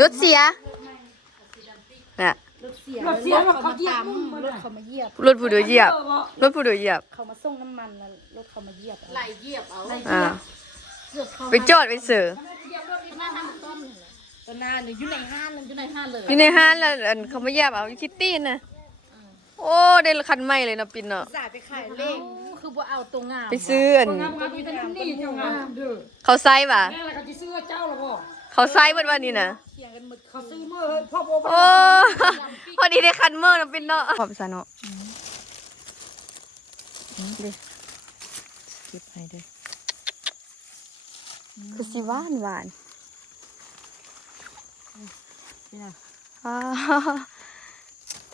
รถเสียน่ะรถเสียรถเขาเหยียบรถเขามาเหยียบรถผู้เดือเหยียบรถผู้เดือเหยียบเขามาส่งน้ำมันแล้วรถเขามาเหยียบไหลเหยียบเอาไปจอดไปเสือตอนนั้นอยู่ในห้างเลยอยู่ในห้างแล้วเขามาเหยียบเอาคิตตี้นะโอ้ได้คันใหม่เลยนะปินเนาะจ่ายไปขายเล่งคือว่าเอาตัวงามไปซื้อเขาไซส์ป่ะเขาไซส์วันนี้นะเขาซื้อเมื่อพ่อโอ้พอดีได้คันเมื่อนะปินเนาะขอบสานเนาะดิเก็บให้ด้วยคือสิหวาน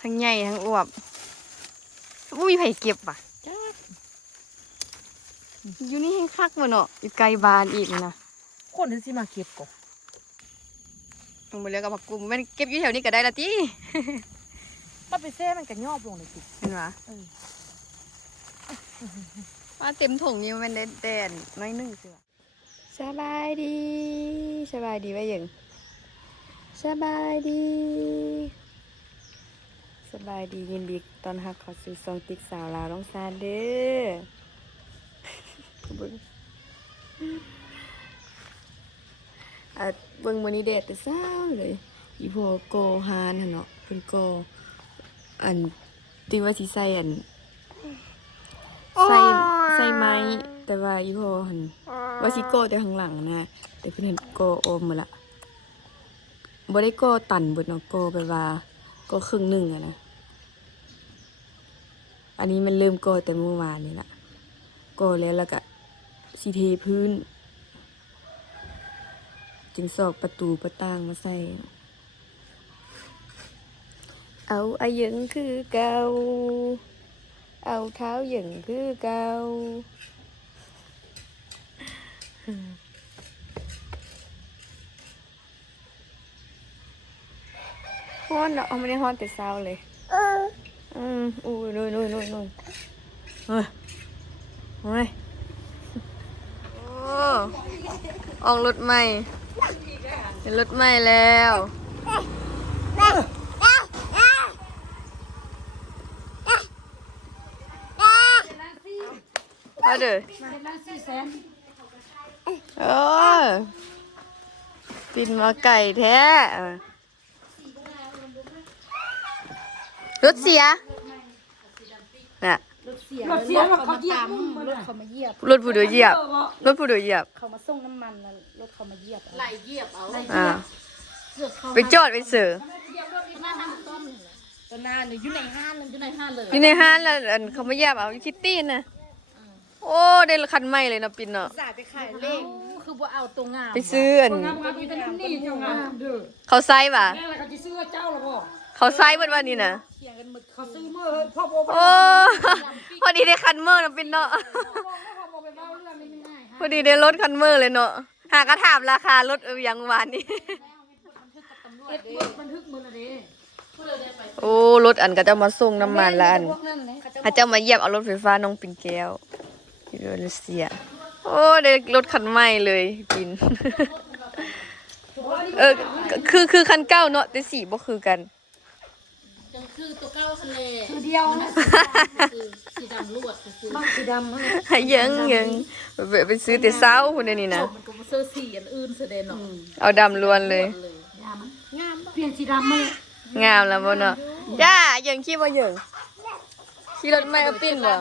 ทั้งใหญ่ทั้งอวบไม่มีไผเก็บป่ะอยู่นี่ให้คักมาเนาะอยู่ไกลบ้านอีกนะคนที่มาเก็บก่อนลงไปเรียกกับผักกุมมันเก็บอยู่แถวนี้ก็ได้ละจีมันไปแซ่มันกันยอบลงเลยสิเห็นไหมว่าเต็มถุงนี่มันแดนน้อยนึงสิสบายดีไว้ยังสบายดียินดีตอนหักขอซื้อซองติ๊กสาวลาวน้องซานเด้อเบิ่งมื้อนี้แดดแต่เช้าเลยอีพวกโกฮานหั่นเนาะเพิ่นโกติว่าสิใส่ใส่ไม้แต่ว่าอีพวกหั่นว่าสิโกแต่ข้างหลังนะแต่เพิ่นเห็นโกโอมหมดละบ่ได้โกตันเบิดเนาะโกแบบว่าโกครึ่งนึงอะนะอันนี้มันเริ่มโกแต่เมื่อวานนี่ล่ะโกแล้วก็สิเทพื้นจึงสอกประตูประต่างมาใส่เอาอายึงคือเก่าเอาเท้าหยึงคือเก่าฮ้อนเนาะเอาไม่ได้ฮ้อนแต่เช้าเลยอู้นู่นเฮ้ยโอ้ออกรถใหม่เป็นรถใหม่แล้วเอาเด้อปินมาไก่แท้รถเสียน่ะรถเสียรถเขาเหยียบรถเขามาเหยียบรถผู้เดือเหยียบเขามาส่งน้ำมันแล้วรถเขามาเหยียบไหลเหยียบเอาไปจอดไปเสือตอนนั้นอยู่ในห้างเลยอยู่ในห้างแล้วเขามาเหยียบเอาคิตตี้นะโอ้ได้คันใหม่เลยนะปินเนาะจ่ายไปขายเล่งคือว่าเอาตัวงามไปซื้อเขาไซส์ป่ะเขาไซส์วันนี้นะเขาซื้อเมื่อพ่อโอ้พอดีได้คันเมื่อนะปินเนาะพอดีได้รถคันเมื่อเลยเนาะหากระถามราคารถอย่างวานนี้โอ้รถอันก็จะมาส่งน้ำมันแล้วอันจะมาเยียบเอารถไฟฟ้าน้องปิ่นแก้วที่โดนเสียโอ้ได้รถคันใหม่เลยปิ่นคือคันเก้าเนาะแต่สีบ่คือกันคือตัวเก้าทะเลคือเดียวนะสีดำลวดสีดำให้ยังไปซื้อแต่เช้าคนนี้นะมันก็มาซื้อสีอันอื่นแสดงเนาะเอาดำล้วนเลยงามเปลี่ยนสีดำมางามแล้วบ่เนาะจ้ายังขี้บ่ยังขี่รถไม่เอาปิ้นบ่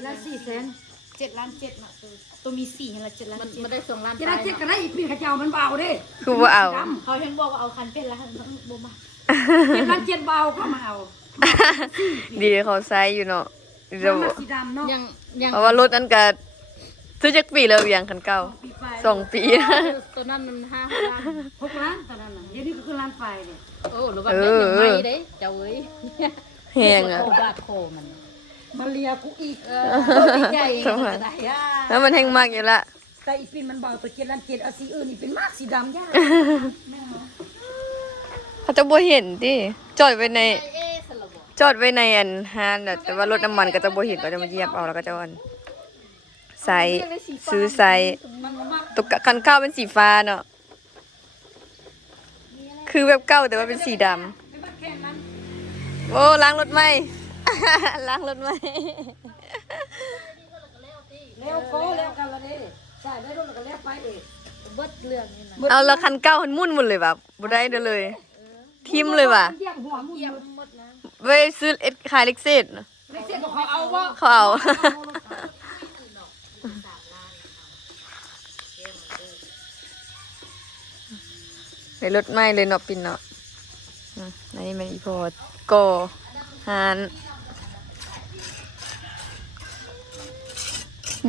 7 ล้าน 7น่ะตัวมี4ละ7 ล้าน มันได้2 ล้าน7 ล้าน 7ก็ได้อีกปีกระเจ้ามันเบาเด้คือบ่เอาเขาเห็นบอกว่าเอาคันเป็นแล้วบ่มา7 ล้าน 7เบาก็มาเอาดีเขาใช้อยู่เนาะสีดำเนาะเพราะว่ารถนั้นก็ซื้อจักปีแล้วอย่างคันเก่า2 ปีตัวนั้นมัน5 ล้าน6 ล้านตอนนั้นน่ะเดี๋ยวนี้ก็คือล้านไปเนี่ยโอ้หรือว่าเป็นยังไงเด้เจ้าเอ้ยแฮงอ่ะบาดโคมันเลียกูอีกใหญ่แล้วมันแห้งมากอยู่ละแต่อีกปีมันเบาตัว7 ล้าน 7เอาสีอื่นนี่เป็นมากสีดำยากเขาจะบ่เห็นดิจอดไว้ในอันห้างแต่ว่ารถน้ำมันก็จะบ่เห็นก็จะมาเหยียบเอาแล้วก็จะใส่ซื้อใส่ตกคันข้าวเป็นสีฟ้าเนาะ คือแบบเก่าแต่ว่าเป็นสีดำโอ้ล้างรถไหม ล้างรถไหม แล้วโก้แล้วกันละนี่ใช่ได้รถแล้วก็แล้วไปเอง เบิดเรื่องนี่นะ เอาแล้วคันเก่ามันมุ่นหมดเลยแบบบ่ได้เด้อเลย ทิมเลยว่ะ เยี่ยมหัวมุ้ง หมดนะ เว้ยซื้อเอ็ดขายเล็กเศษน่ะ ไม่เสียบอกเขาเอาบ่ เขาเอา ไปรถไหม้เลยเนาะปินเนาะนี่มันอีพอก่อหาน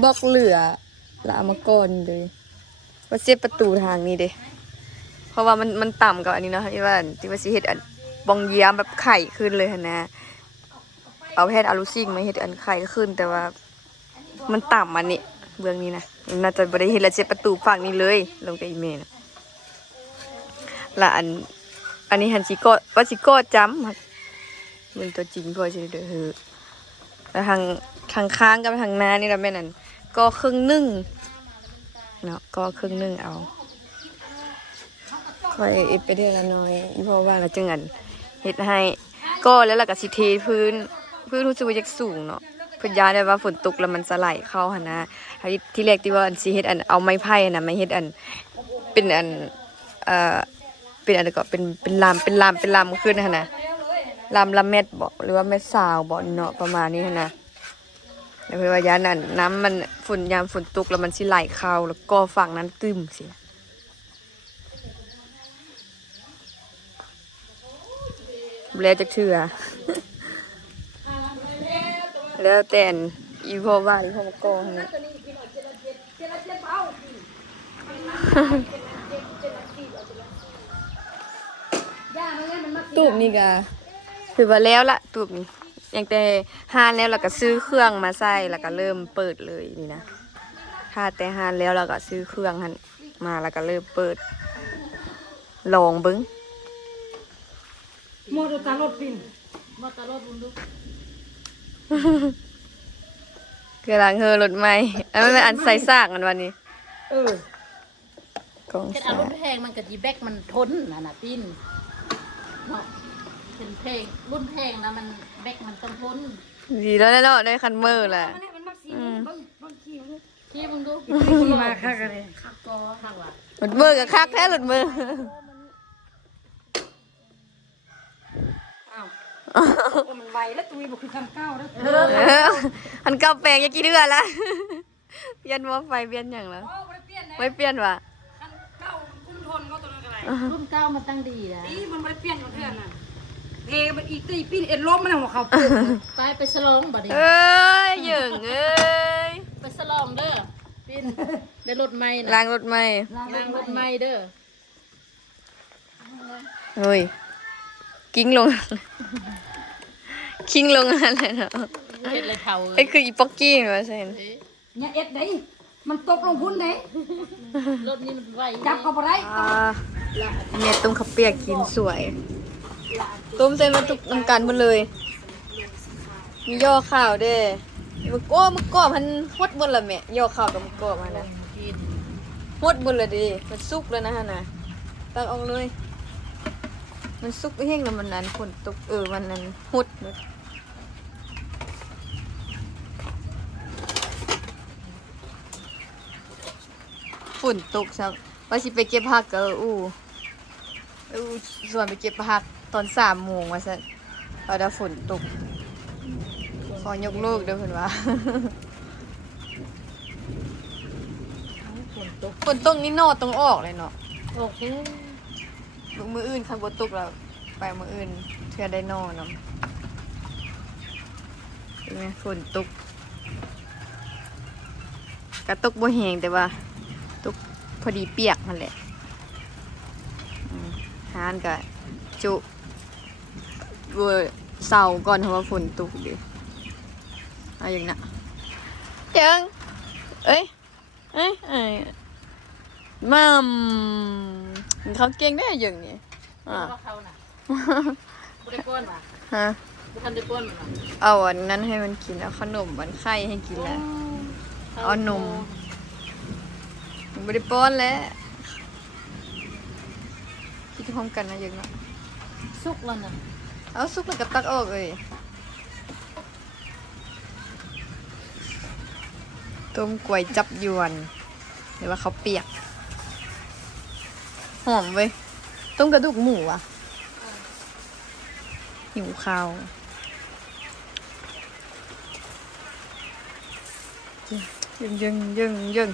บล็อกเหลือละเอามาก่อนเลยว่าเสียบประตูทางนี้เด้เพราะว่ามันต่ำกว่าอันนี้เนาะที่ว่าสิเฮ็ดอันบองเยียมแบบไข่ขึ้นเลยหั่นนะเอาแพทย์อาลูซิ่งมาเฮ็ดอันไข่ขึ้นแต่ว่ามันต่ำอันนี้เบื้องนี้นะน่าจะบ่ได้เฮ็ดแล้วเสียบประตูฝั่งนี้เลยลงกับอีเมลละอันนี้หันสิโก้ว่าสิโก้จำครับมันตัวจริงพอใช่เด้อฮือแล้วทางข้างกับทางหน้านี่ละแม่นั่นก็ครึ่งหนึ่งเนาะก็ครึ่งหนึ่งเอาค่อยเอ็ดไปได้ละน้อยอีพ่อว่าเราจึงอันเฮ็ดให้ก็แล้วเราก็สิเทพื้นรู้สึกว่าจะสูงเนาะเพิ่นย้านได้ว่าฝนตกแล้วมันสไลด์เข้าหั่นนะที่แรกที่ว่าอันสิเฮ็ดอันเอาไม้ไผ่น่ะมาเฮ็ดอันเป็นอันเป็นอะไรก็เป็นลำขึ้นนะนะลำเม็ดบ่หรือว่าเม็ดสาวบ่เนาะประมาณนี้นะแล้วเพื่อว่ายานั่นน้ำมันฝนยามฝนตกแล้วมันสิไหลเข้าแล้วก็ฝั่งนั้นตึมสิแล้วจักเทื่อ แล้วแต่อีพ่อว่าอีพ่อมาก่อหั่นน่ะ ตูบนี่ก็ถือว่าแล้วละตูบนี่ยังแต่หานแล้วเราก็ซื้อเครื่องมาใส่แล้วก็เริ่มเปิดเลยนี่นะถ้าแต่หานแล้วเราก็ซื้อเครื่องหันมาแล้วก็เริ่มเปิดลองเบิ้ง โมดูตารถปิน มอเตอร์รถบุญลูก กำลังเฮอรถใหม่อันนั้นมันอันใส่ซากกันวันนี้ เออก อง เฮ็ด ซา อาก รมณ์แพงมันกับจีแบกมันทนน่ะปิ้นเนาะเป็นเพลงรุ่นแพงนะมันแบกมันต้องทน ดีแล้วเนาะได้คันเมอร์แหละ มันมักสีบางขี้มัน ที่มึงดู ขี้มาค่ะกันเลย ขับก็ขับว่ะ รถเมอร์กับคักแท้รถเมอร์ อ้าวมันไวแล้วตุ้ยบอกคือคำเก้าแล้ว อันเก่าแปลงยังกี่เดือนละ เปลี่ยนว่าไฟเปลี่ยนอย่างละ อ๋อไม่เปลี่ยนนะ ไม่เปลี่ยนว่ะ คันเก้าคุ้มทนก็ตัวนั้นอะไร รุ่นเก้ามันตั้งดีนะ นี่มันไม่เปลี่ยนของเพื่อนน่ะเทมันอีกตีปีนเอ็นลบมันหัวเขา ไปสลองบัดนี้ เอ้ยเหยิงเอ้ย ไปสลองเด้อปิ้นได้รถใหม่นะ ล้างรถไหม นั่งรถใหม่เด้อ เฮ้ยกิ้งลง คิงลงอะไรเนาะ เฮ็ดเลยเท่า ไอ้คืออีป๊อกกี้มาใช่ไหม เนี่ยเอ็ดได้มันตกลงพุ่นได้ รถนี้มันไว จับเขาบ่ได้ เนี่ยต้มข้าวเปียกกินสวย ต้มใส่มาตุกน้ำกันหมดเลย มีย่อข้าวเด้มึกกอบมันฮดบนละแม่ย่อข้าวกับมึกกอบมันนะ กิน ฮดบนละดิมันสุกแล้วนะฮะนะตักออกเลย มันสุกไปแห้งแล้วมันนั้นฝนตกมันนั้นฮดเลยฝนตกซักว่าสิไปเก็บผักก็ส่วนไปเก็บผักตอน3 โมงว่าซั่นเอาได้ฝนตกขอยกเลิกเด้อเพิ่นว่า ฝนตกนี่นอต้องออกเลยเนาะ โอเค ลูกมืออื่นคันบ่ตกแล้วไปมืออื่นเทื่อได้นอนเนาะเห็นไหมฝนตกก็ตกบ่แห้งแต่ว่าตกพอดีเปียกนั่นแหละหานก็จุเวอเสาก่อนเพราะว่าฝนตกดิเอาอย่างน่ะยังเอ้ยมัมเขาเก่งได้อย่างนี้ ว่าเขาน่ะบ่ได้ป้อนว่ะ ฮะ บ่ทันได้ป้อนมันว่ะ เอาอันนั้นให้มันกินเอาขนมวันไข่ให้กินแล้วเอานมไม่ได้ป้อนแล้ว นพร้อมกันนะยังเนาะ สุกแล้วน่ะ เอาซุกแล้วก็ตักออกเลยต้มกล้วยจับยวนหรือว่าเขาวเปียกหอมเว้ยต้มกระดูกหมูอ่ะหิวข้าวยึง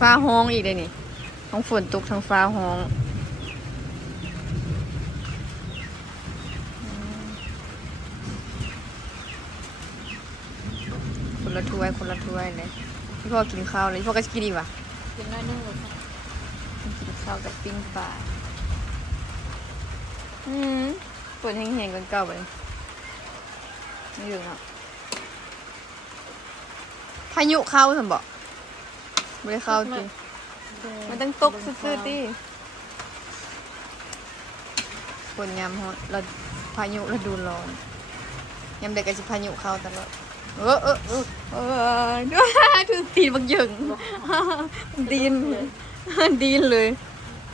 ฟ้าห้องอีกเลยนี่ทั้งฝนตกทั้งฟ้าห้องคนละถ้วยเลยพี่พ่อกินข้าวเลยพี่พ่อก็จะกินดีกว่า กินน้อยนึงเลยค่ะ กินข้าวกับปิ้งปลาฝนแห้งๆกันเก่าไปไม่อยู่เนาะพายุเข้าสมบอกไม่ได้เข้าจริงมันต้องตกซื่อๆดิฝนยามฮอตเราพายุฤดูร้อนยามเด็กก็จะพายุเข้าตลอดถือตีนบักเหยิงดีนเลย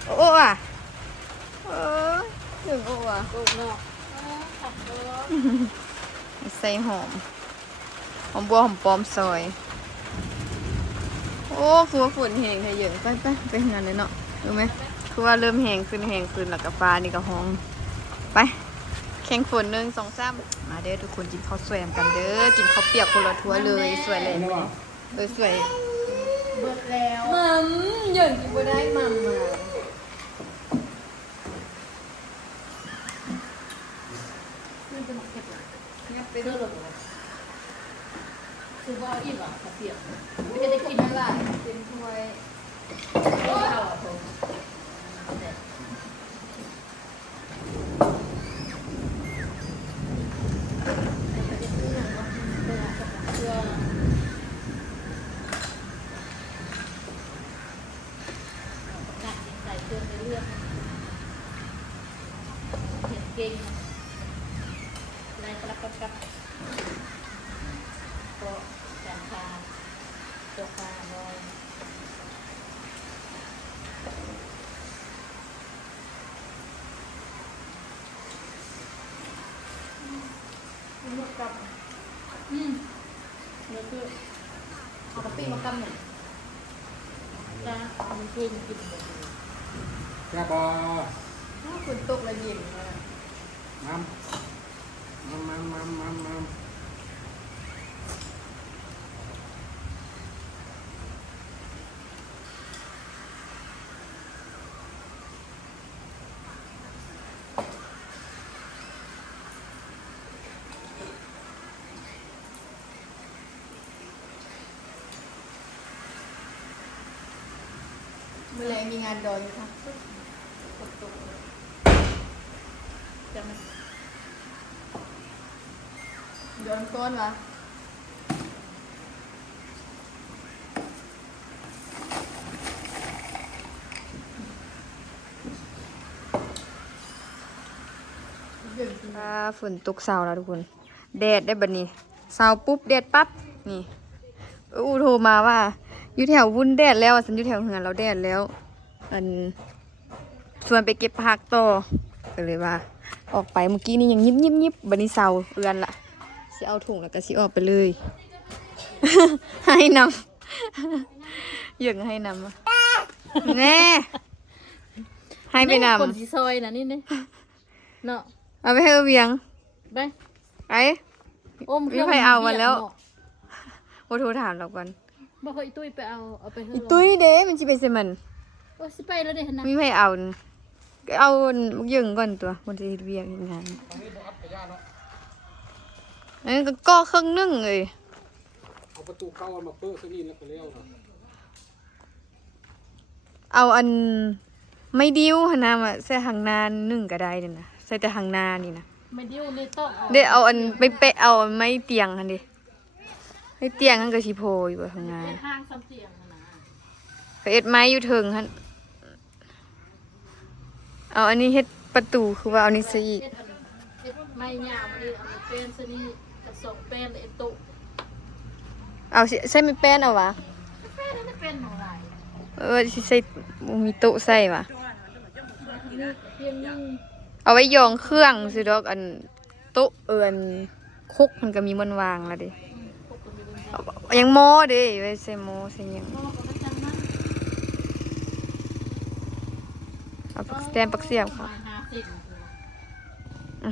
โอ้อ่ะถึงโอ้อ่ะ โอ้เนาะขับรถ ใส่หอมบัวหอมปลอมซอยโอ้คือว่าฝนแห้งให้เยอะไปงานเลยเนาะรู้ไหมคือว่าเริ่มแห้งขึ้นแล้วกับฟ้านี่ก็ห้องไปแข่งฝน1 2 3มาเด้อทุกคนกินข้าวสวยกันเด้อกินข้าวเปียกคนละทั่วเลยสวยเลยสวย เบิดแล้ว มัมเหยินกินบ่ได้มัมมา นี่เป็นเก็บหลังเสื้อหลุดเลยคือว่าอีกเหรอเปียกไม่ได้กินอะไร เป็นถ้วย ข้าวอ่ะผมใส่เครื่องไปเรื่อยเห็ดเก่งอะไรกระกับก็จานชาตัวปลาลอยหมดกับเนื้อคือเอากะปิมากำหนึ่งจ้ามันช่วยกินหมดเลย กระบอ ฝนตกแล้วเย็นมาก มัมเมื่อไรมีงานดอยไหมคะ ฝนตกจะมัน ดอนก้อนวะฝนตกเช้าแล้วทุกคนแดดได้บัดนี้เช้าปุ๊บแดดปั๊บนี่อูโทรมาว่าอยู่แถววุ้นแดดแล้วฉันอยู่แถวเหือนเราแดดแล้วอันชวนไปเก็บผักต่อก็เลยว่า ออกไปเมื่อกี้นี่ยังยิบบัดนี้เช้าเอือนละสิเอาถุงแล้วก็สิออกไปเลย ให้นำยังให้นำแน่ให้ไปนำ คนสีซอยนะนี่เนี่ยเนาะ เอาไปให้เวียง ไป ไอ้ อม พี่ไผเอามาแล้ว โอโทรถามเราก่อน บอกให้ตุ้ยไปเอาไปเถ อี อะ ตุ้ยเด้มันจะไปเซมัน โอ้สิไปแล้วเด้นะ มีไผเอาก็เอายึงก่อนตัวคนจะเฮ็ดเวียงเฮ็ดงานอันนั้นก็ครึ่งนึงเลย เอาประตูเข้ามาเปิดขึ้นนี่แล้วก็เลี้ยวนะ เอาอันไม่ดิ้วหนนามาใส่หางนานนึ่งก็ได้เลยนะใส่แต่หางนานี่นะ ไม่ดิ้วนี่ต้อง เดี๋ยวเอาอันไปเปะเอาไม้เตียงอันดิให้เตียงหันก็สิโพอยู่ว่าทางงาน เป็นห้างซ้ำเสียงนะ ก็เอ็ดไม้อยู่เทิงหันเอาอันนี้เฮ็ดประตูคือว่าเอานี่ซะอีก เอ็ดไม่ยาวมาดิเอามาเป็นซะนี่กระสอบเป็นเอ็ดตุ เอาสิใส่ไม่แป้นเอาวะ เป็นนั่นเป็นของไร สิใส่บ่มีโต๊ะใส่ว่ะเอาไว้ยองเครื่องสิดอกอันโต๊ะอันคุกมันก็มีบนวางแล้วดิยังโมเด้ไว้ใส่โมใส่หยังเอาปักสแตมปักเสียบค่ะ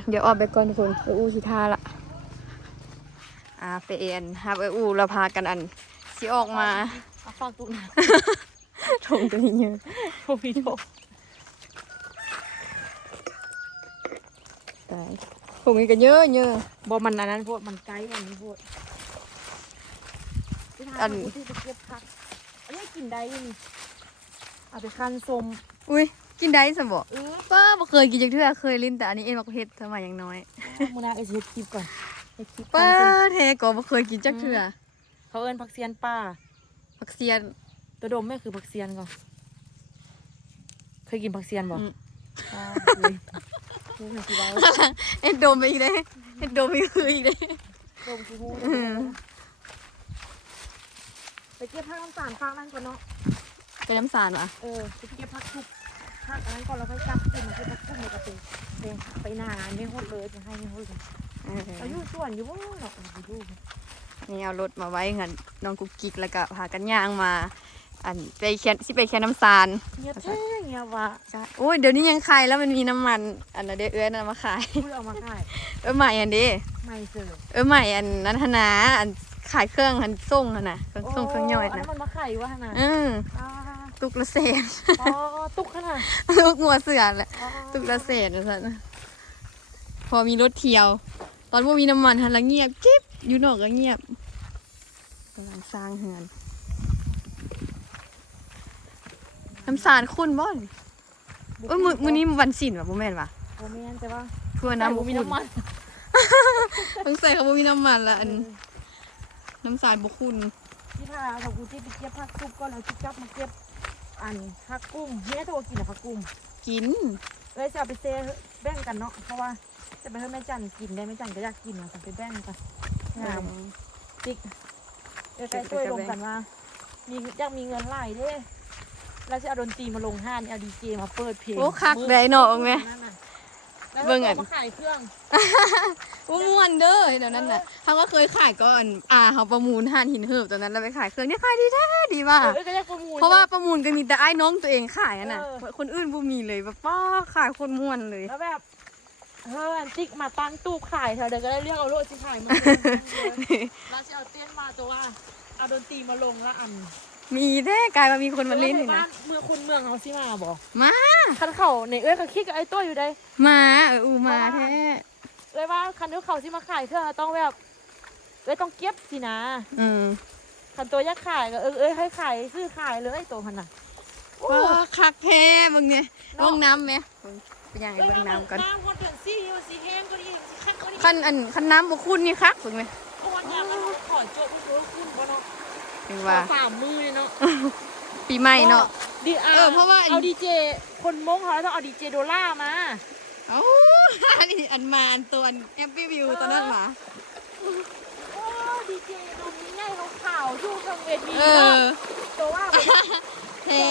เดี๋ยวออกไปก่อนทุกคนอู้สิท่าละไปเอ็นครับอู้เราพากันอันสิออกมา ฝากตุ้งนะ ถงตัวนี้เยอะ โอ้ยโถ ตายถงนี้ก็เยอะเยอะ บ่มันอันนั้นโพดมันไกลกว่านี้โพด อัน ที่ไปเก็บผักอันนี้กินได้นี่เอาไปคั้นส้ม อุ้ยกินได้สมบ่ป้าบ่เคยกินจักเทื่อเคยลิ้นแต่อันนี้เอ็นมักเฮ็ดสมัยยังน้อย มื้อหน้าเอ้ยสิเฮ็ดคลิปก่อนเฮ็ดคลิป ป้า คั้นส้ม เทก็บ่เคยกินจักเทื่อ เขาเอิ้นผักเสียนป่า ผักเสียน ตัวดมแม่คือผักเสียนก่อนเคยกินผักเสียนบ่ อืม อ๋อเลยรู้ไหมสิว่า เอ็ดโดมไปอีกเด้เอ็ดโดมไปคืออีกเด้ ดมคือฮู้ไปเก็บผักน้ำตาลฟางนั่นก่อนเนาะ เป็นน้ำสารวะ ไปเก็บผักทุกผักอันนั้นก่อนแล้วค่อยจับกินมาเก็บผักทุกในกระติกไปหน้างานไม่โหดเลยจะให้ไม่โหดเลยเอาอยู่ส่วนอยู่บ่เนาะอยู่ นี่เอารถมาไว้งั้นน้องกุ๊กกิ๊กแล้วก็พากันย่างมา อันไปแค่สิไปแค่น้ำสาร เงียบแท้เงียบว่ะ ใช่โอ้ยเดี๋ยวนี้ยังขายแล้วมันมีน้ำมันอันนั้นเด้อเอื้อนำมาขาย พูดเอามาขาย ใหม่อันนี้ ไม่เสิร์ฟ ใหม่อันนั้นหนาอันขายเครื่องอันส่งหั่นน่ะเครื่องส่งเครื่องย่อย อันนั้ นะ นมันมาขายวะนะ อ่า ตุกละเศษ อ๋อตุกขนาด ลูกงัวเสือแหละ อ๋อ ตุกละเศษนะสันพอมีรถเที่ยว ตอนว่ามีน้ำมันหันละเงียบจิ๊บอยู่นอกก็เงียบกำลังสร้างเฮือนน้ำสารคุณบ่นมื้อนี้วันศิลป์ว่ะบ่แม่นว่ะ โอ้แม่นแต่ว่า เพื่อน้ำบ่ มี คุณ น้ำมัน ต้องใส่เขาบ่มีน้ำมันละอันน้ำสารบ่คุณ ที่พาเรากูที่ไปเก็บผักทุกก็เราที่จับมาเก็บอันผักกุ้งเนี่ยตัวกินอะผักกุ้ง กิน เลยจะเอาไปเซแบ่งกันเนาะเพราะว่าจะไปให้แม่จันกินได้แม่จันก็อยากกินเนาะจะไปแบ่งกันงามติ๊กเดี๋ยวไปช่วยลงกันว่ามีอยากมีเงินหลายเด้เราจะเอาดนตรีมาลงห้านเอาดีเจมาเปิดเพลง โอ้คักได้เนาะแม่ เบิ่ง เบิ่งอัน มาขายเครื่อง ว่าม่วนเด้อเดี๋ยวนั้นน่ะเขาก็เคยขายก่อนเขาประมูลห่านหินเหิบตอนนั้นเราไปขายเครื่องนี่ขายดีแท้ดีว่ะ ก็อยากประมูล เพราะว่าประมูลก็มีแต่ไอ้น้องตัวเองขายอะน่ะ เออ คนอื่นบ่มีเลยแบบป้าขายคนม่วนเลย แล้วแบบอันติ๊กมาตั้งตู้ขายแถวเดี๋ยวก็ได้เรียกเอาโลดสิขายมาเราจะเอาเต้นมาตัวว่าเอาดนตรีมาลงแล้วอัน มีแท้กลายมามีคนมาเล่น ใน นี่ บ้า นะ นเมืองคุณเมืองเอาสิมาบอก มา คันเขาในเขาคิดกับไอ้ตัวอยู่ได้ มามาแท้ เลยว่าคันที่เขาที่มาขายเครื่องต้องแบบต้องเก็บสินะ อืม คันตัวยักขายก็ให้ขายซื้อขายเลยไอ้ตัวพันน่ะ ป้าคักแท้เบิ่งเนี่ยเบิ่งน้ำไหมเป็นยังไงเบิ่งน้ำก่อน น้ำคนเดือดซี่มันสีแห้งก็ดีสีขั้นก็ดี คันน้ำบ่คุ้นนี่คักเบิ่งไหม โอ้ยอยากเอาขอโจ๊กโจ๊กคุณบ่เนาะ เป็นว่า สามมือเลยเนาะ ปีใหม่เนาะ ดี เพราะว่า เอาดีเจคนมงเขาต้องเอาดีเจโดล่ามา เอ้าอันมาอันตัวอันแอปปี้วิวตัวนั้นหมา โอ้ดีเจตรงนี้ไงเขาข่าวอยู่ทางเวที เอ เนาะ อ แต่ว่า เท่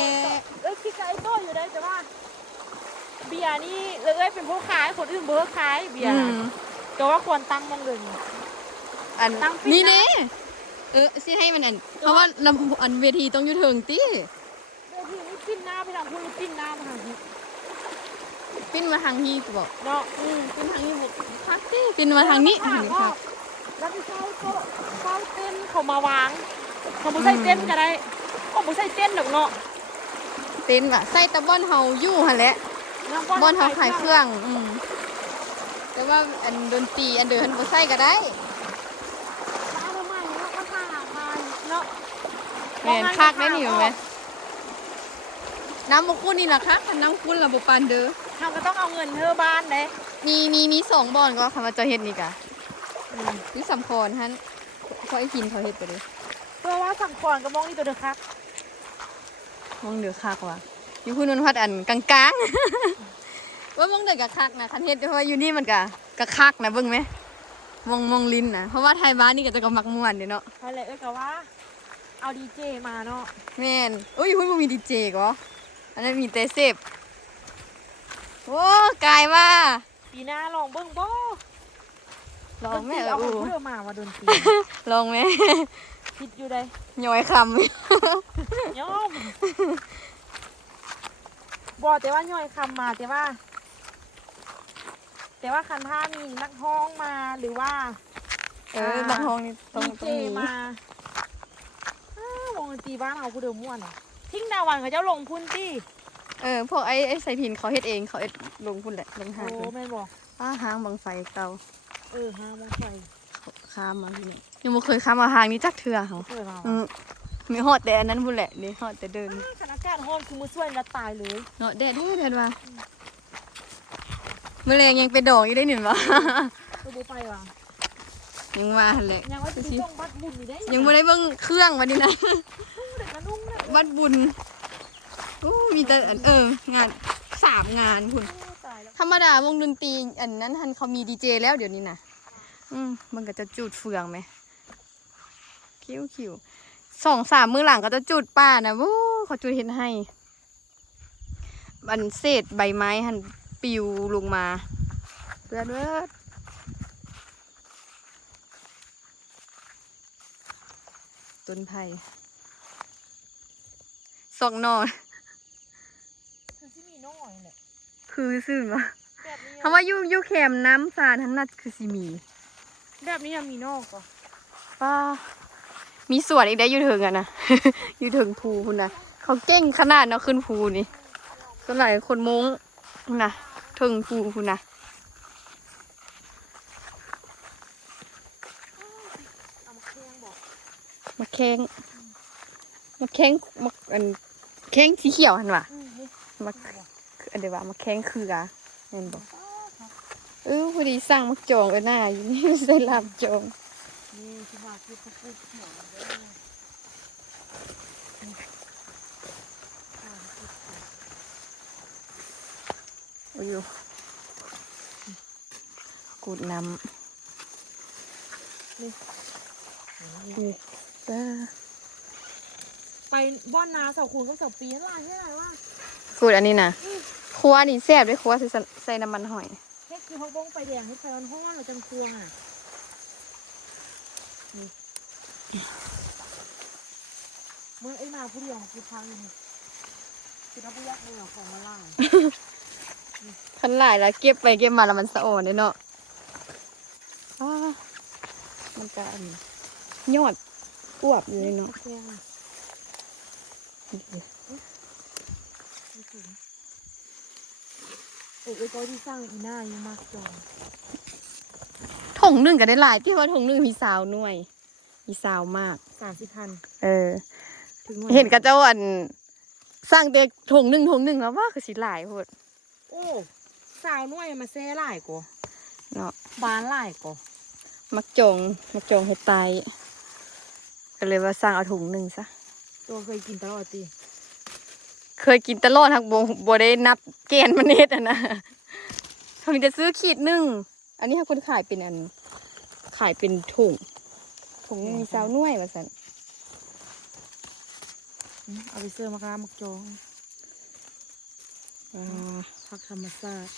คิดกับไอ้โต้อยู่ได้แต่ว่าเบียร์นี่เป็นผู้ขายคนอื่นเบอร์ขายเบียร์แต่ว่าควรตั้งมองเลย อัน ตั้งปิด นี่ นะ เด้สิให้มันเพราะว่าลำอันเวทีต้องอยู่เทิงติ เวทีนี่ปิ้นหน้าไปทางคุณหรือปิ้นหน้ามาทางคุณ ปิ้นมาทางนี้จะบอก เนาะ ปิ้นทางนี้บอกคักติปิ้นมาทางนี้ทางนี้ครับ แล้วที่เขาเต้นเขามาวางเขาไม่ใช่เต้นก็ได้เขาไม่ใช่เต้นหรอกเนาะ เต้นว่ะใส่ตะบ้อนเฮาอยู่หั่นแหละบ้อนเฮาขายเครื่องแต่ว่าอันดนตรีอันเดินบ่ใส่ก็ได้ มาทำไมเนาะก็ทางมาเนาะ แม่นคักได้นี่แม่น้ำบ่คุ้นนี่ล่ะคักคันน้ำคุ้นล่ะบ่ปานเด้อ เราก็ต้องเอาเงินเธอบ้านเด้ มี2บ่อนก็คำว่าจะเฮ็ดนี่กะนี่สำคัญหั่นพอไอ้กินเขาเฮ็ดไปเลย เพื่อว่าสั่งก่อนก็มองนี่ตัวเด้อครับ มองเดือคักว่ะอยู่พุ่นนพัดอันกลางๆ ว่ามองเดือกะคักนะคันเฮ็ดเพราะว่าอยู่นี่มันกะคักนะเบิ่งไหมมองลิ้นนะเพราะว่าไทยบ้านนี่ก็จะก็มักม่วนเด้เนาะ อะไรก็ว่า เอาดีเจมาเนาะ แม่นอุ้ยพุ่นบ่มีดีเจก็อันนั้นมีแต่เซฟโอ้กายว่า ปีหน้าลองเบิ่งบ่ ลองแม่ เอา อู พูดมาว่าดนตรี ลองแม่ คิดอยู่ได้ ย้อยค ย่อมบ่แต่ว่าย่อยคำมาแต่ว่าคันท่ามีนักฮ้องมาหรือว่า ำนักห้องนี่ต้อง ดีเจ ต้องมี มาวงดนตรีบ้านเราผู้เดิมม่วนอ่ะทิ้งดาวันเขาเจ้าลงพุ่นตี้ พวกไอ้ใส่พินเขาเฮ็ดเองเขาเอ็ดลงพุ่นแหละลงหา โอ้ ง แม่นบอก ป้าหางบังไฟเก่า ห้ามองไฟ ข้ามมาที่นี่ยังบ่เคยข้ามมาหางนี้จักเทื่อเขา เปิดมา มีฮอดแต่อันนั้นพุ่นแหละนี่ฮอดแต่เดิน ขนาดการฮ้อนคือมือช่วยแล้วตายเลย เนาะแดดว่ามื้อแรงยังไปดอกอยู่ได้หนึ่งวะ ตัวบุไปว่ะ ยังว่าหั่นแหละ ยังว่าจะมีต้องบัดบุญอยู่ได้ ยังบ่ได้เบิ่งเครื่องวันนี้นะ เด็กกระนุ่งเลย วัดบุญมีแต่อันงาน3 งานคุณ ตายแล้ว ธรรมดาวงดนตรีอันนั้นทันเขามีดีเจแล้วเดี๋ยวนี้นะมันก็จะจุดเฟืองไหมคิว2-3 มื้อหลังก็จะจุดป้านะวู้เขาจุดเห็นให้บันเศษใบไม้หันปิวลงมาเลือดต้นไผ่สองนอน คือที่มีน้อยแหละ คือซื่อวะ แบบนี้ คำว่ายูแคมน้ำสาดทันนัดคือสิมี แบบนี้ยังมีนอกก่อ ป้ามีสวนอีกได้อยู่เถิงอะนะ อยู่เถิงภูคุณนะเขาเก่งขนาดเนาะขึ้นภูนี่ส่วนหลายคนมงนะเถิงภูคุณนะ เอามาแข้งบอก มาแข้งมาแข้งสีเขียวหันวะ นี่ มาอันเดี๋ยวว่ามาแข้งคืออะเห็นบอกพอดีสร้างมักจองหน้าอยู่นี่ ไม่ได้รับจอง นี่ที่มาคือปุ๊บปุ๊บหัวมันได้ โอ้ยกูดน้ำนี่ไปบ้อนนาเสาคูนก็เสาปีอะไรใช่ไหมว่า กูดอันนี้นะครัวนี่แซ่บด้วยครัวใส่น้ำมันหอย แค่คือเขาบ้งไฟแดงให้ไฟมันห้องเราจังควงอ่ะนี่เมื่อไอ้มาผู้เดียวคือพังเลยคือเราผู้ยักษ์เลยของมาล่า ขันหลายแล้วเก็บไปเก็บมาแล้วมันสะอ่อนเลยเนาะมันจะอันนี้ยอดกวบอยู่เลยเนาะ แข้งอ่ะก็ที่สร้างอีน่ายังมากจอง ถุงหนึ่งก็ได้หลายที่ว่าถุงหนึ่งมีสาวหน่วยมีสาวมาก 30,000 ถึง เห็นกระเจ้าอันสร้างเด็กถุงหนึ่งแล้วว่าคือสิหลายโพด โอ้สาวน้อยมาแซ่หลายกว่า เนาะ บ้านหลายกว่า มักจงเฮ็ดไตก็เลยว่าสร้างเอาถุงหนึ่งซะ ตัวเคยกินตลอดตี เคยกินตลอดทักโบได้นับแกนมันเน็ดอ่ะนะเขามีแต่ซื้อขีดหนึ่งอันนี้ค่ะคนขายเป็นขายเป็นถุงหนึงมีสาวหน่วยว่าสัน เอาไปเสื้อมะขามมักจองผักธรรมชาติ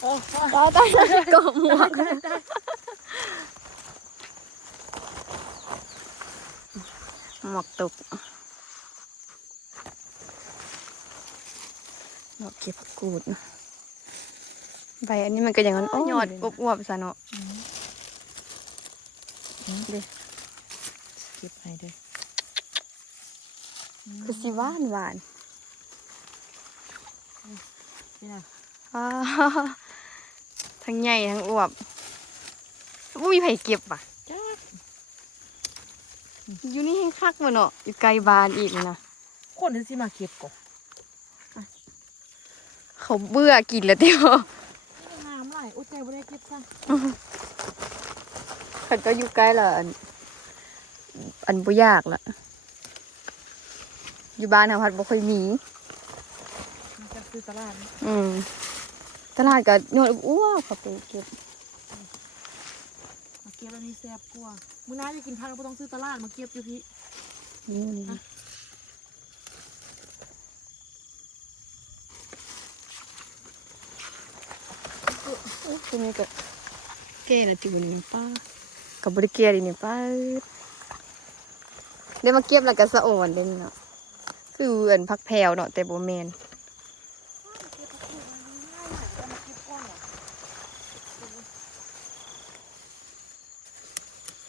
โอ้ ตายกบหมวกหมวกตกเราเก็บกูดใบอันนี้มันก็อย่างนั้นยอดอวบๆซะเนาะเด้ เก็บให้ด้วย คือสิหวาน นี่นะ ทั้งใหญ่ทั้งอวบไม่มีไผเก็บป่ะ จ้า อยู่นี่ให้คักมาเนาะอยู่ไกลบ้านอีกนะ คนที่สิมาเก็บก่อน เขาเบื่อกินแล้วเดียว น้ำไหลอุดใจไม่ได้เก็บซะ เขาก็อยู่ใกล้ละอันบ่ยากละอยู่บ้านเขาพัดบ่ค่อยมี มันจะซื้อตลาด ตลาดก็ยอดอ้วกเขาไปเก็บ มาเก็บแล้ว นนี้แซ่บกว่ามื้อหน้าจะกินผักเราบ่ต้องซื้อตลาดมาเก็บอยู่พี่ นี่ตัวนี้ก็แก่ละจูนี่ป้ากับบริเกียดีนี่ป้าได้มาเก็บแล้วก็สะอ่อนเด้นี่เนาะคืออันพักแพรวเนาะแต่บ่แม่น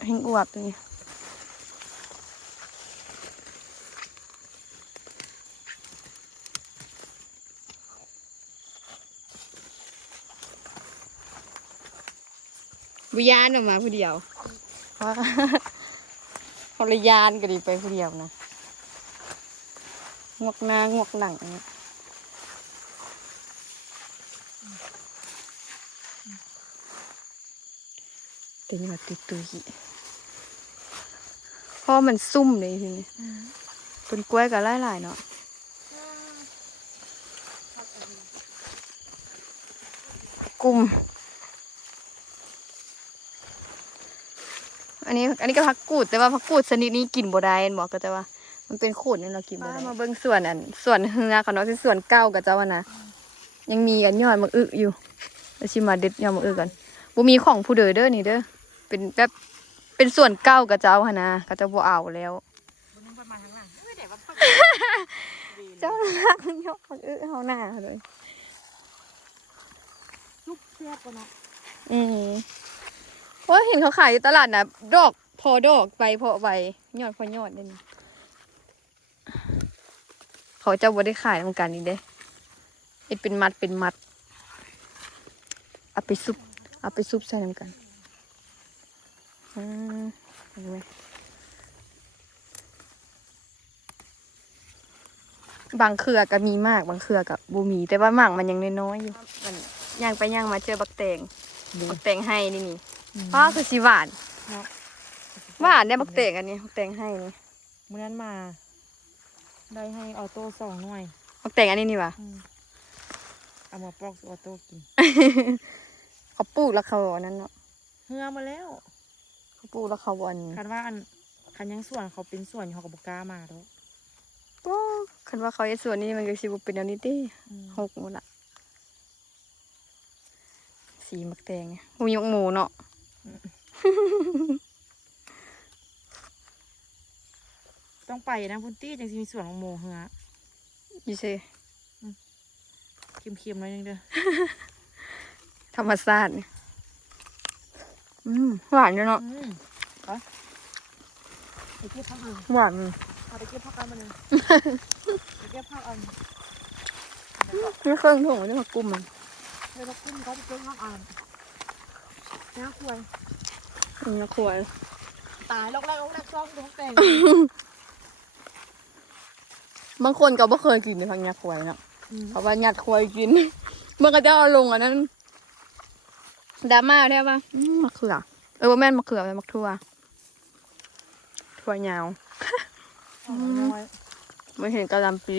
แห้งอวบตัวนี้บุยานออกมาผู้เดียวเขาเลยยานก็ดีไปผู้เดียวนะงวกหน้างวกหลังเนี่ยแต่นี่มันตุยเพราะมันซุ่มเลยทีนี้ต้นกล้วยก็หลายๆเนาะกุมอันนี้ก็ผักกูดแต่ว่าผักกูดชนิดนี้กินบ่ได้บอกก็จะว่ามันเป็นขูดนี่เรากินบ่ได้มาเบิ่งส่วนส่วนเฮือเขาเนาะที่ส่วนเก้ากับเจ้าว่านะยังมีกันยอดมะอึอยู่เราชิมมาเด็ดยอดมะอึกันบ่มีของผู้เด้อนี่เด้อเป็นแบบเป็นส่วนเก้ากับเจ้าหั่นนะก็จะบ่เอาแล้วเจ้ารักยกมะอึเฮาหน้าเลย ซุปแซ่บกว่าเนาะ เพราะเห็นเขาขายอยู่ตลาดนะดอกพอดอกใบพอใบยอดพอยอดนี่เขาจะบ่ได้ขายเหมือนกันนี่เด้เอ็ดเป็นมัดเอาไปซุปใส่น้ำกันเห็นไหมบางเครือก็มีมากบางเครือก็บ่มีแต่ว่าหมากมันยังน้อยๆอยู่มันย่างไปย่างมาเจอบักแตงให้นี่เพราะคือสิหวานได้บักแตงอันนี้บักแตงให้นี่ มื้อนั้นมาได้ให้ออโต้2 หน่วย บักแตงอันนี้นี่วะ เอามาปอกออโต้กิน เขาปลูกแล้วเขาอันนั้นเนาะ เหือมาแล้ว เขาปลูกแล้วเขาอัน คันว่าคันยังส่วนเขาเป็นส่วนเขาก็บ่กล้ามาดอก ก็คันว่าเขาไอ้ส่วนนี้มันก็สิบ่เป็นอันนี้ติหกหมดละสีบักแตงเนี่ยมีหมูเนาะ ต้องไปนะพุ่นตี้จังสิมีส่วนของโมเหือ อยู่ซิ เค็มๆหน่อยนึงเด้อ ธรรมชาติเนี่ยหวานอยู่เนาะ ไปเก็บผักอัน หวาน เอาไปเก็บผักกันมาหนึ่งไปเก็บผักอัน ไม่เครื่องถุงไม่ได้มากลุ่มมัน เดี๋ยวเรากุ้มเขาจะเก็บผักอันน้าควร นี่ขวด ตายลอกแรกซ่อมดูแต่ง บางคนก็บ่เคยกินในพังยาขวดเนาะเพราะว่าหยัดขวดกินเมื่อก็จะเอาลงอันนั้นดราม่าได้ป่ะมะเขือว่าแม่นมะเขือเป็นมะทั่วยาว ไม่เห็นกระลำปี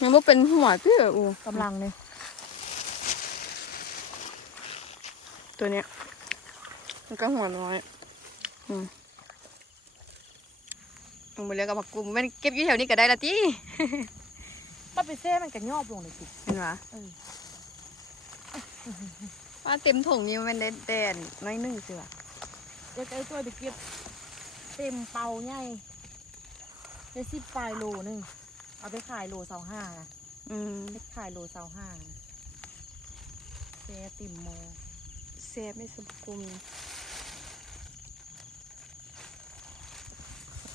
ยังไม่เป็นหัวที่อู กำลังเลย ตัวเนี้ยมันก็หัวน้อยลงไปเรียกกับผักกุมไม่เก็บอยู่แถวนี้ก็ได้ละจี ถ้าไปเซ่มันกันยอบลงเลยสิ เห็นไหมว่าเต็มถุงนี้มันได้แดนน้อยนึงสิวะ เดี๋ยวไอ้ตัวไปเก็บเต็มเป่าใหญ่ได้10 ปลายโลนึงเอาไปขายโล25นะไปขายโล25นะเซ่ติ่มโม เซฟไม่สมกุม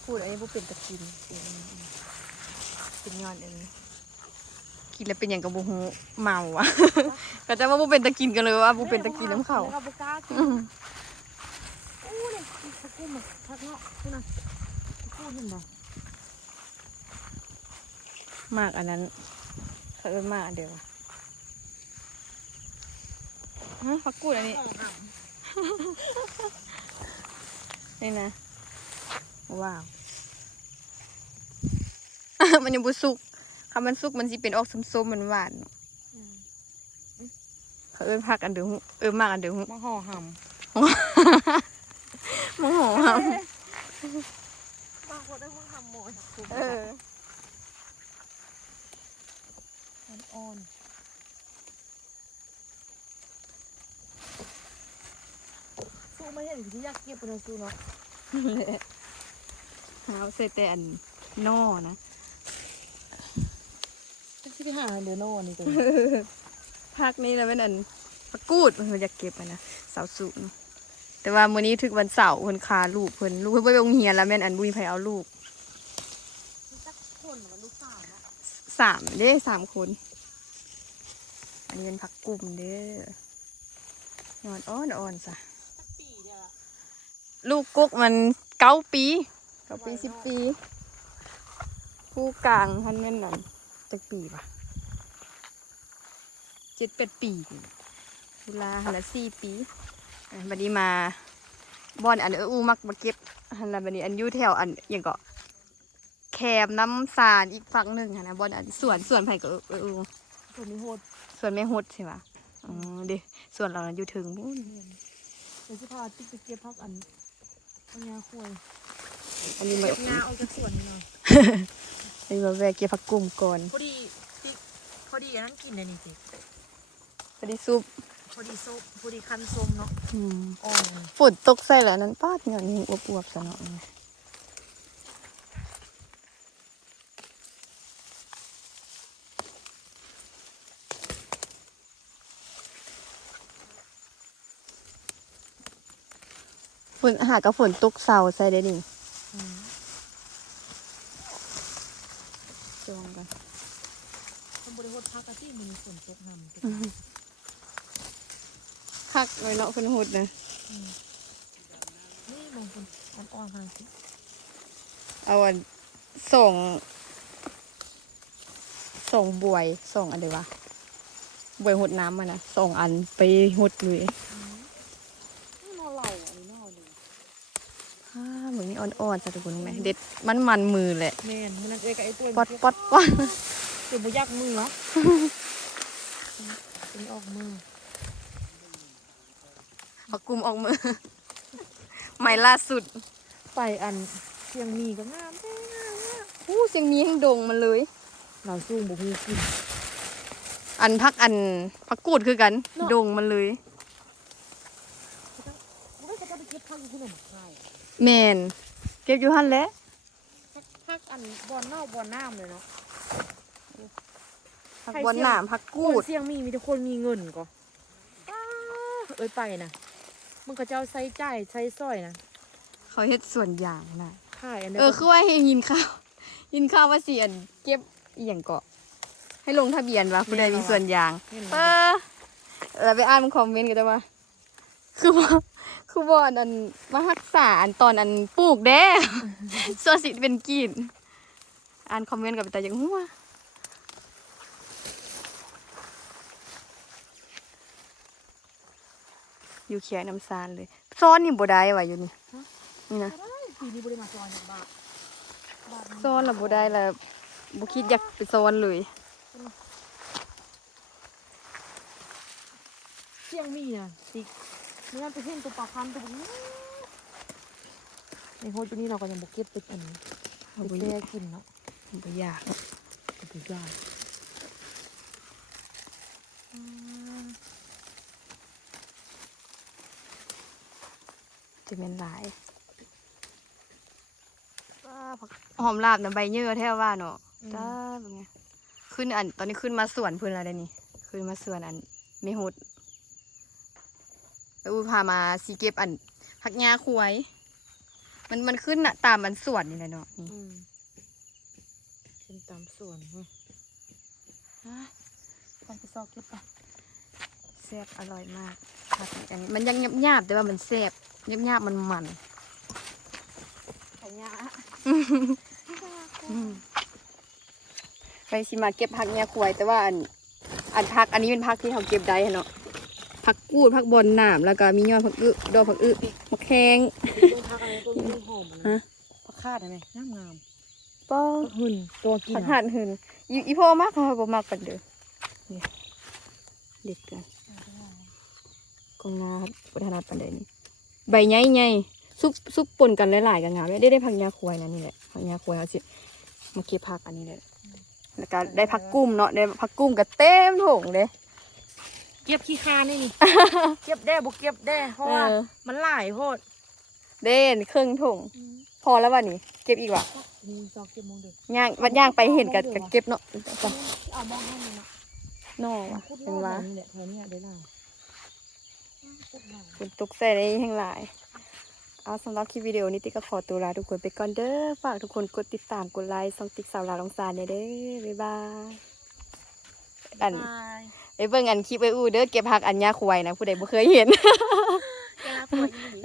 พูดอันนี้พวกเป็นตะกินเป็นยอดอันนี้กินแล้วเป็นอย่างกับบูฮูเมาวะ ก็จะว่าบูเป็นตะกินกันเลยว่าบูเป็นตะกินน้ำเขา แล้วก็บุกล้ากินอู้เลยพักกุ้งมาพักเนาะนี่นะพักกุ้งเห็นบ่ มากอันนั้นเขาเอิ้นมากอันเดียวผักกูดอันนี้ นี่นะว้าว มันยังบุสุกคำมันสุกมันสิเป็นออกส้มๆมันหวานเขาเอิ้นผักอันเดียวมากอันเดียว มาห่อห โมโหห บางคนได้เพิ่งทำหมด ำเออ อ่อนสู้ไม่เห็นที่อยากเก็บไปเลยสู้เนาะ หาเสร็จแต่อันนอนะ ที่ไปหาเดี๋ยวโน่นนี่ตัว ภาคนี้เราเป็นอันผักกูดมันอยากเก็บอะนะเสาสูงแต่ว่ามื้อนี้ถึกวันเสาร์เพิ่นคาลูกเพิ่นไปโรงเรียนแล้วแม่นอันบุญไผเอาลูก สักคนมันลูกสาวเนาะ 3 คน อันนี้เป็นผักกุ่มเด้อนอนอ่อนซะ สักปีเดียวละ ลูกกุ๊กมัน9 ปี9 ปี10 ปีผู้กลางท่านแม่นนั่นจักปีปะ7-8 ปีเวลาหันละ4 ปีบัดนี้มาบอนอันมักมาเก็บหันละบัดนี้อันอยู่แถวอันหยังก็แคมน้ำสารอีกฝั่งหนึ่งหันนะบอนอันสวนไผ่ก็คนนี้โหด สวนไม่ฮดใช่ปะอ๋อเด้สวนเราอยู่ถึงนู่น เดี๋ยวจะพาติ๊กไปเก็บพักอันงาคุย อันนี้มา เก็บงาออกจากสวนนี่เนาะ อันนี้มาแวะเก็บผักกุ่มก่อน พอดีติ๊กพอดีอันนั้นกินเลยนี่ติ๊ก พอดีซุป พอดีส้มพอดีคั้นส้มเนาะอ่อน ฝนตกใส่แล้วนั้นป้าดเงี้ยนี่อวบๆซะเนาะฝนหากับฝนตกเสาใส่ได้ดิจองกัน ทำบริโภคพักกะที่มันฝนตกน้ำ คักไว้เนาะคนหุดนะ นี่มองคนอ่อนๆค่ะสิ เอาอันส่งบวยส่งอันเดียววะบวยหดน้ำมันนะ2 อันไปหดเลย นี่นอเหล่าอันนี้นอเลย เหมือนนี่อ่อนๆจ้ะทุกคนไหมเด็ดมันมือแหละ แม่นมันนั่นเองกับไอ้ตัว ป๊อด เดี๋ยวบุยักมือเหรอเป็นออกมือ ผักกุมออกมือ ใหม่ล่าสุด ไปอันเชียงมีก็งามแท้งามมาก เสียงมีแห่งดงมันเลย เราสู้บุกกิน อันผักกูดคือกัน ดงมันเลย มันก็จะไปเก็บพักอยู่ที่ไหนมาขาย แมนเก็บอยู่หันแหล้ว พักอันบอนเน่าบอนน้ำเลยเนาะ ผักบอนหนามผักกูด เชียงมีแต่คนมีเงินก็เอ้ยไปนะมึงก็จะเอาใส่จ่ายใส่สร้อยนะ เขาเฮ็ดส่วนอย่างนะ ขายอันนี้ คือว่าให้ยินข้าวว่าสิอันเก็บอีหยังเกาะให้ลงทะเบียนว่าผู้ใดมีส่วนอย่างเราไปอ่านคอมเมนต์กันได้ว่าคือว่าอันมารักษาอันตอนอันปลูกเด้ ส่วนสิเป็นกีนอ่านคอมเมนต์กับแต่ยังหัวอยู่เขียน้ำซานเลยซ้อนนี่บ่ได้ว่ะอยู่นี่นี่นะ ปีนี้บริมาจอยอย่างบ้า ซ้อนละบ่ได้ละบ่คิดอยากไปซ้อนเลย เชียงมีอ่ะติ๊กนี่มันไปเห็นตัวปลาคันตัวนี้ในโฮจุนี้เราก็ยังบุกเก็บไปอันนี้ไปแช่กินเนาะ บ่อยาก ไปย่าง จะเป็นหลายหอมลาบนะใบเยอะแท้ว่าเนาะจ้าเป็นไงขึ้นอันตอนนี้ขึ้นมาสวนเพื่อนอะไรนี่ขึ้นมาสวนอันไม่หดแล้วพามาสีเก็บอันผักหญ้าควายมันขึ้นน่ะตามมันสวนนี่แหละเนาะนี่ เป็นตามส่วนเฮ้ยไปซอกเก็บไป แซ่บอร่อยมากผักอันนี้มันยังหยาบๆแต่ว่ามันแซ่บหยาบๆมัน ไข่ยา ไปสิมาเก็บผักหญ้าควายแต่ว่าอันผักอันนี้เป็นผักที่เขาเก็บได้เนาะผักกูดผักบอนหนามแล้วก็มียอดผักดอกผักมะแขง ต้องพักอะไรตัวนี้หอม ฮะ ผักคาดอะไรงาม ป้อ ผักหุ่นตัวกิน ผักห่านหืนอีพ่อมากค่ะบ่มากกันเด้อเนี่ยเด็ดกันกองนาครับบ่ถนัดปานใดนี่ใบใหญ่ ซุปปนกันหลายๆกันงามได้ผักยาควายนะนี่แหละผักยาควายเอาสิมาเก็บผักอันนี้เลยแล้วก็ได้ผักกุ้มเนาะได้ผักกุ้มกับเต็มถุงเลย เก็บขี้คานี่ เก็บได้บ่เก็บได้เพราะว่ามันหลายโพด เด่นครึ่งถุงพอแล้ววันนี้เก็บอีกว่ะ มีจอกเก็บมองเด็ก ย่างไปเห็นกับเก็บเนาะ เอามองให้นี่เนาะ นอว่ะ พูด เป็น ว่า ว่า นี่แหละแถวนี้ได้หลาย ฝนตกใส่ได้แห้งหลายเอาสำหรับคลิปวิดีโอนี้ติ๊กก็ขอตัวลาทุกคนไปก่อนเด้อฝากทุกคนกดติดตามกดไลค์ส่องติ๊กสาวลาลองซานเด้อบ๊ายบายอัน ไปเบิ่งอันคลิปไอ้อูเด้อเก็บผักอันยาควายนะผู้ใดบ่เคยเห็น เวลาปวดอีหลี